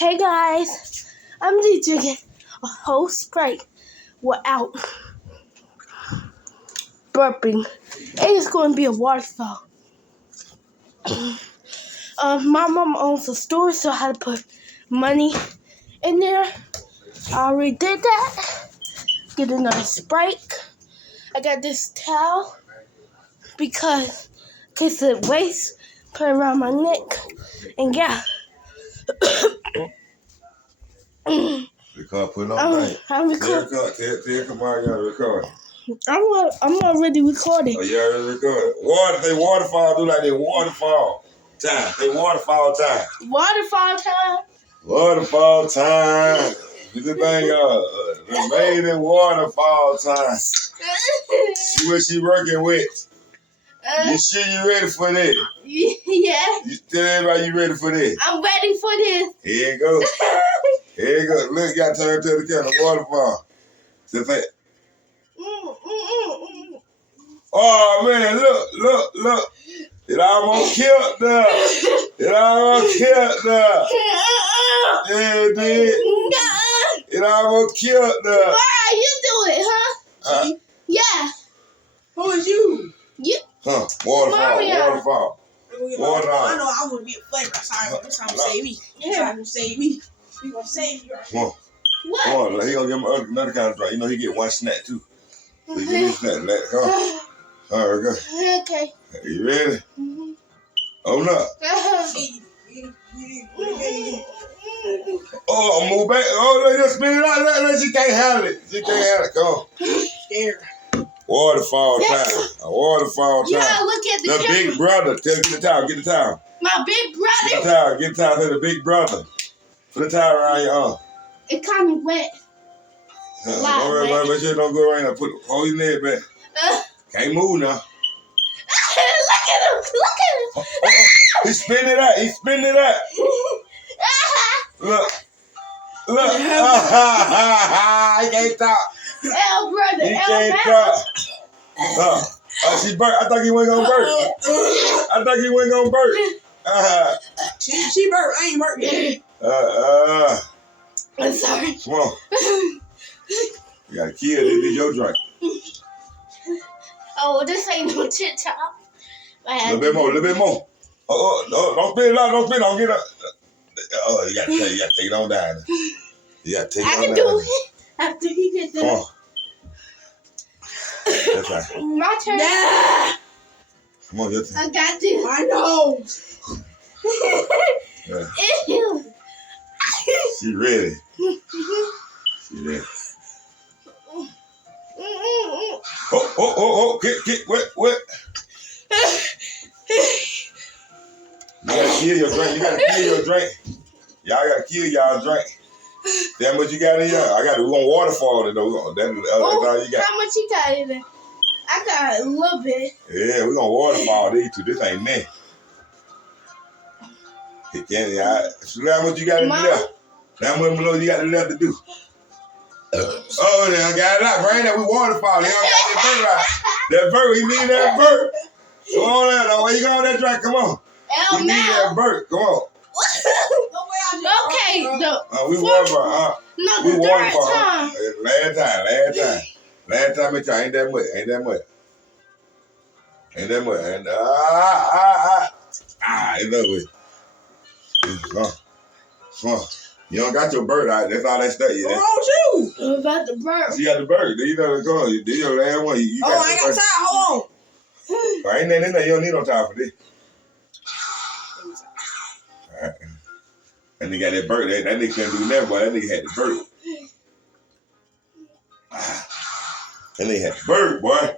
Hey guys, I'm just drinking a whole Sprite without burping. And it's going to be a waterfall. My mom owns a store, so I had to put money in there. I already did that. Get another Sprite. I got this towel because in case it waste, put it around my neck. And yeah. Record, put it on thing. I'm recording. Come on, you gotta record. I'm already recording. Oh, you already recording. They waterfall, do like they waterfall time. They waterfall time. Waterfall time. Waterfall time. This the thing, amazing waterfall time. See what she working with. You sure you ready for this? Yeah. You tell everybody you ready for this. I'm ready for this. Here you go. Here you go. Look, you got to turn to the camera. Waterfall. Just like, oh, man, look. It almost killed her. It almost killed her. Yeah, it did. It almost killed her. Why you do it, huh? Yeah. Who is you? You. Huh, waterfall. I know I want to be a flavor. Sorry, but this time to save me. This time to save me. We gonna save you. Come on. What? Come on, he gonna give him another kind of drink. You know he get one snack too. So you give me a snack. Come on. All right, go. Okay. You ready? Mm-hmm. Open up. Oh, move back. Oh, no, just spin it out. Let she can't handle it. She can't handle it. Come on. Scared. Waterfall time. A waterfall time. Yeah, look at the camera. Big brother. Tell him, get the towel. Get the towel. My big brother. Get the towel. Get the towel. Tell the big brother. Put the towel around your arm. It kind of wet. Don't worry about it. Make sure it don't go around there. Hold your leg back. Can't move now. Look at him. Look at him. He spin it out. He spin it out. Look. He can't talk. L brother. He can't talk. She burnt. I thought he wasn't gonna burp. She burped. I ain't burped yet. I'm sorry. Come on. You gotta kill this. This is your drink. Oh, this ain't no chit chop. A little bit more. Don't spin it out. Don't get up. Oh, you gotta take it on down. You gotta take it on down. I can do it after he gets done. Come on. That's right. My turn. Yeah. Come on, your turn. I got this. I know. Yeah. Ew. She ready. She ready. Oh. Get wet. You gotta kill your drink. Y'all gotta kill y'all drink. That much you got in here? We want waterfall though. That's all you got. How much you got in there? I got a little bit. Yeah, we gonna waterfall these two. This ain't me. How much you got in there? How much below you got left to do? Oh, they done got it out. Right now, we waterfall. They don't got that bird out. That bird, we need that bird. Come on now. Where you going that drink? Come on. We need that bird. Come on. Okay. We waterfall. No, the third time. Last time it ain't that much. Ain't that much. It's that Come on. You don't got your bird out. That's all that stuff. What's wrong with you? I'm about to burp. You got the bird. You know the go. You did your last one. You got I ain't got time. Hold on. Ain't nothing in there. You don't need no time for this. All right. And they got that bird. That nigga couldn't do nothing, boy. That nigga had the bird. That nigga had the bird, boy.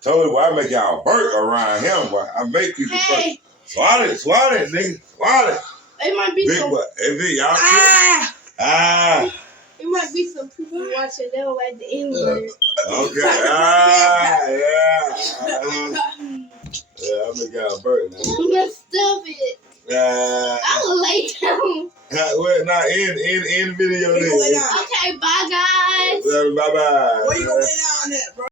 Told you, boy, I make y'all bird around him, boy. I make people bird. Swallow it, nigga. Swallow it. It might be big some. Boy. Y'all It might be some people watching. They don't like the N-word. Okay. Yeah, I make y'all bird now. Let's stop it. I will lay down. Well, not in video. Okay, Okay, bye guys. Bye bye. Where you gonna lay down at, bro?